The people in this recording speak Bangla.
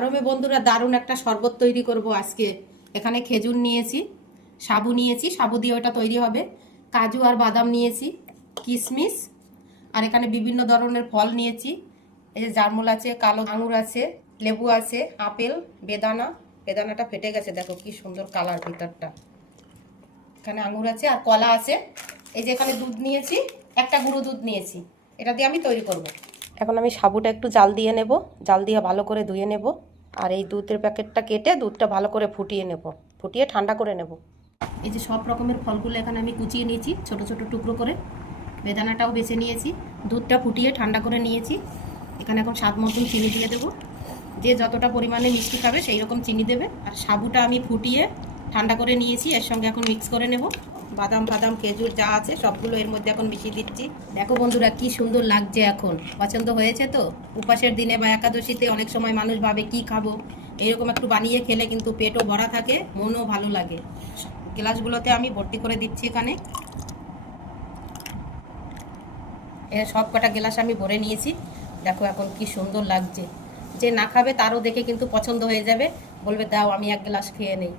গরমে বন্ধুরা দারুণ একটা শরবত তৈরি করব আজকে। এখানে খেজুর নিয়েছি, সাবু নিয়েছি, সাবু দিয়ে ওটা তৈরি হবে। কাজু আর বাদাম নিয়েছি, কিশমিশ, আর এখানে বিভিন্ন ধরনের ফল নিয়েছি। এই যে জারমুল আছে, কালো আঙুর আছে, লেবু আছে, আপেল, বেদানা। বেদানাটা ফেটে গেছে, দেখো কি সুন্দর কালার ভিতরটা। এখানে আঙুর আছে আর কলা আছে। এই যে এখানে দুধ নিয়েছি, একটা গুঁড়ো দুধ নিয়েছি, এটা দিয়ে আমি তৈরি করব। এখন আমি সাবুটা একটু জাল দিয়ে নেব, জাল দিয়ে ভালো করে ধুয়ে নেব। আর এই দুধের প্যাকেটটা কেটে দুধটা ভালো করে ফুটিয়ে নেব, ফুটিয়ে ঠান্ডা করে নেব। এই যে সব রকমের ফলগুলো এখানে আমি কুচিয়ে নিয়েছি ছোট ছোট টুকরো করে। বেদানাটাও বেছে নিয়েছি, দুধটা ফুটিয়ে ঠান্ডা করে নিয়েছি। এখানে এখন স্বাদ মতন চিনি দিয়ে দেবো, যে যতটা পরিমাণে মিষ্টি খাবে সেই রকম চিনি দেবে। আর সাবুটা আমি ফুটিয়ে ঠান্ডা করে নিয়েছি, এর সঙ্গে এখন মিক্স করে নেব। বাদাম বাদাম খেজুর যা আছে সবগুলো এর মধ্যে এখন মিশিয়ে দিচ্ছি। দেখো বন্ধুরা কি সুন্দর লাগছে, এখন পছন্দ হয়েছে তো। উপাসের দিনে বা একাদশীতে অনেক সময় মানুষ ভাবে কি খাবো, এইরকম একটু বানিয়ে খেলে কিন্তু পেটও ভরা থাকে, মনও ভালো লাগে। গ্লাসগুলোতে আমি ভর্তি করে দিচ্ছি এখানে। সব কটা গ্লাস আমি ভরে নিয়েছি। দেখো এখন কি সুন্দর লাগছে, যে না খাবে তারও দেখে কিন্তু পছন্দ হয়ে যাবে, বলবে দাও আমি এক গ্লাস খেয়ে নেই।